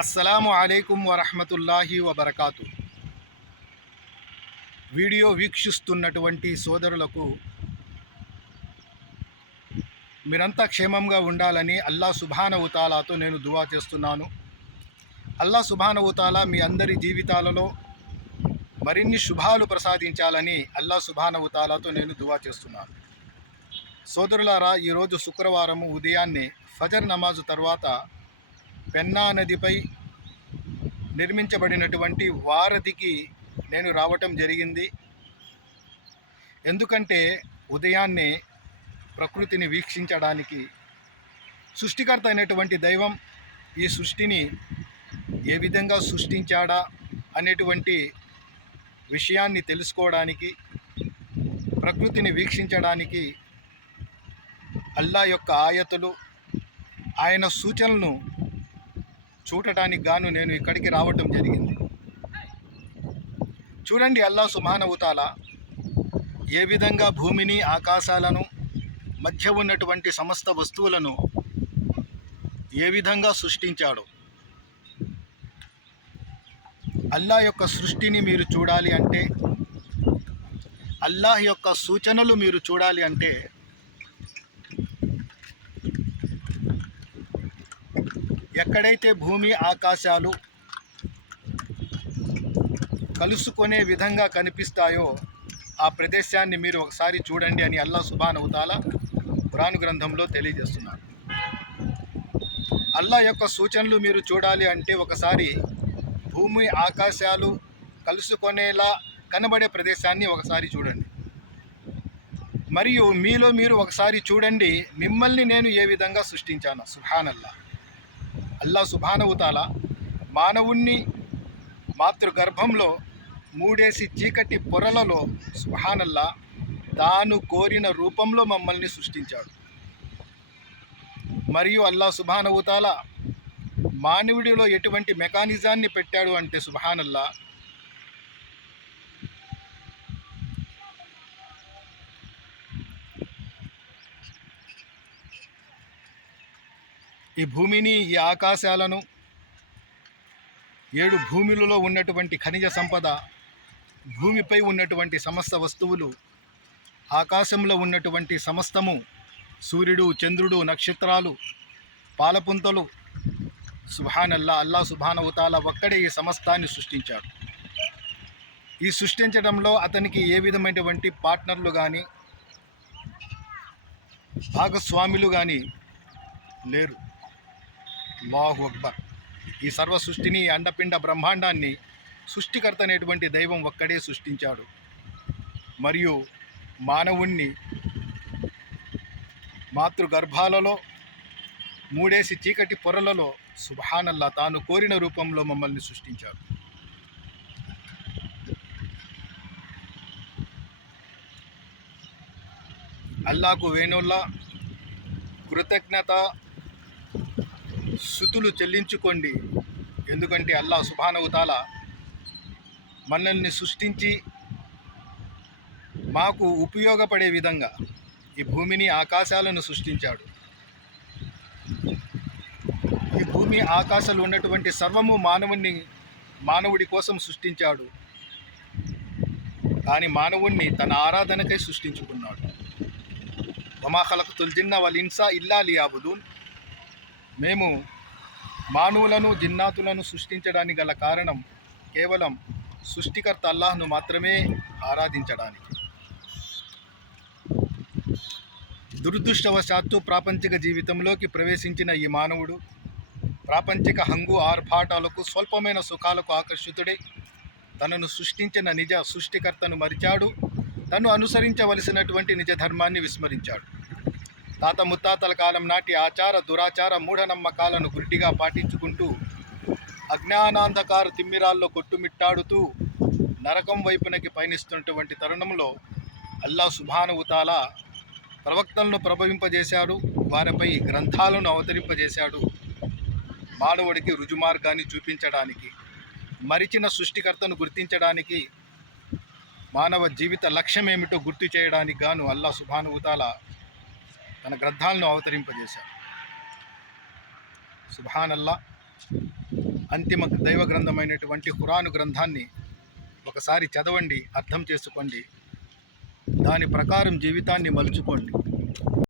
అస్సలాము అలైకుం వరహమతుల్లాహి వబర్కాతు. వీడియో వీక్షిస్తున్నటువంటి సోదరులకు మీరంతా క్షేమంగా ఉండాలని అల్లా సుబ్హానహు తాలాతో నేను దువా చేస్తున్నాను. అల్లా సుబ్హానహు తాలా మీ అందరి జీవితాలలో మరిన్ని శుభాలు ప్రసాదించాలని అల్లా సుబ్హానహు తాలాతో నేను దువా చేస్తున్నాను. సోదరులారా, ఈరోజు శుక్రవారము ఉదయాన్నే ఫజర్ నమాజు తర్వాత పెన్నా నదిపై నిర్మించబడినటువంటి వారధికి నేను రావటం జరిగింది. ఎందుకంటే ఉదయాన్నే ప్రకృతిని వీక్షించడానికి, సృష్టికర్త అయినటువంటి దైవం ఈ సృష్టిని ఏ విధంగా సృష్టించాడా అనేటువంటి విషయాన్ని తెలుసుకోవడానికి, ప్రకృతిని వీక్షించడానికి అల్లా యొక్క ఆయతులు, ఆయన సూచనలను చూడటానికి గాను నేను ఇక్కడికి రావటం జరిగింది. చూడండి, అల్లా సుబ్హానహు తాలా ఏ విధంగా భూమిని, ఆకాశాలను, మధ్య ఉన్నటువంటి సమస్త వస్తువులను ఏ విధంగా సృష్టించాడు. అల్లా యొక్క సృష్టిని మీరు చూడాలి అంటే, అల్లాహ్ యొక్క సూచనలు మీరు చూడాలి అంటే ఎక్కడైతే భూమి, ఆకాశాలు కలుసుకునే విధంగా కనిపిస్తాయో ఆ ప్రదేశాన్ని మీరు ఒకసారి చూడండి అని అల్లా సుబ్హానహు తాలా ఖురాన్ గ్రంథంలో తెలియజేస్తున్నారు. అల్లా యొక్క సూచనలు మీరు చూడాలి అంటే ఒకసారి భూమి, ఆకాశాలు కలుసుకునేలా కనబడే ప్రదేశాన్ని ఒకసారి చూడండి. మరియు మీలో మీరు ఒకసారి చూడండి, మిమ్మల్ని నేను ఏ విధంగా సృష్టించాను. సుబ్హానల్లా. అల్లా సుబ్హానహు తాలా మానవుణ్ణి మాతృగర్భంలో 3 చీకటి పొరలలో సుబ్హానల్లా తాను కోరిన రూపంలో మమ్మల్ని సృష్టించాడు. మరియు అల్లా సుబ్హానహు తాలా మానవుడిలో ఎటువంటి మెకానిజాన్ని పెట్టాడు అంటే సుబ్హానల్లా, ఈ భూమిని, ఈ ఆకాశాలను, 7 భూములలో ఉన్నటువంటి ఖనిజ సంపద, భూమిపై ఉన్నటువంటి సమస్త వస్తువులు, ఆకాశంలో ఉన్నటువంటి సమస్తము, సూర్యుడు, చంద్రుడు, నక్షత్రాలు, పాలపుంతలు, సుబ్హానల్లా. అల్లా సుబ్హానహు తాలా ఒక్కడే ఈ సమస్తాన్ని సృష్టించాడు. ఈ సృష్టించడంలో అతనికి ఏ విధమైనటువంటి పార్ట్నర్లు కానీ, భాగస్వాములు కానీ లేరు. అల్లాహు అక్బర్. ఈ సర్వ సృష్టిని, అండపిండ బ్రహ్మాండాన్ని సృష్టికర్త అనేటువంటి దైవం ఒక్కడే సృష్టించాడు. మరియు మానవుణ్ణి మాతృగర్భాలలో 3 చీకటి పొరలలో సుబ్హానల్లా తాను కోరిన రూపంలో మమ్మల్ని సృష్టించాడు. అల్లాకు వేణుల్లా కృతజ్ఞత స్తుతులు చెల్లించుకోండి. ఎందుకంటే అల్లా సుబ్హానహు తాలా మనల్ని సృష్టించి మాకు ఉపయోగపడే విధంగా ఈ భూమిని, ఆకాశాలను సృష్టించాడు. ఈ భూమి, ఆకాశాలు ఉన్నటువంటి సర్వము మానవుడి కోసం సృష్టించాడు. కానీ మానవుణ్ణి తన ఆరాధనకై సృష్టించుకున్నాడు. వమా ఖలక్తుల్ జిన్న వల్ ఇన్సా ఇల్లా లియాబుదూన్. మేము మానవులను, జిన్నాతులను సృష్టించడానికి గల కారణం కేవలం సృష్టికర్త అల్లాహ్ను మాత్రమే ఆరాధించడానికి. దురదృష్టవశాత్తు ప్రాపంచిక జీవితంలోకి ప్రవేశించిన ఈ మానవుడు ప్రాపంచిక హంగు ఆర్భాటాలకు, స్వల్పమైన సుఖాలకు ఆకర్షితుడై తనను సృష్టించిన నిజ సృష్టికర్తను మరిచాడు. తను అనుసరించవలసినటువంటి నిజ ధర్మాన్ని విస్మరించాడు. తాత ముత్తాతల కాలం నాటి ఆచార, దురాచార, మూఢనమ్మకాలను గుడ్డిగా పాటించుకుంటూ అజ్ఞానాంధకార తిమ్మిరాల్లో కొట్టుమిట్టాడుతూ నరకం వైపునకి పయనిస్తున్నటువంటి తరుణంలో అల్లా సుబ్హానహు తాలా ప్రవక్తలను ప్రభవింపజేశాడు. వారిపై గ్రంథాలను అవతరింపజేశాడు. మానవుడికి రుజుమార్గాన్ని చూపించడానికి, మరిచిన సృష్టికర్తను గుర్తించడానికి, మానవ జీవిత లక్ష్యం ఏమిటో గుర్తు చేయడానికి గాను అల్లా సుబ్హానహు తాలా తన గ్రంథాలను అవతరింపజేశాడు. సుబ్హానల్లా. అంతిమ దైవ గ్రంథమైనటువంటి ఖురాను గ్రంథాన్ని ఒకసారి చదవండి, అర్థం చేసుకోండి, దాని ప్రకారం జీవితాన్ని మలుచుకోండి.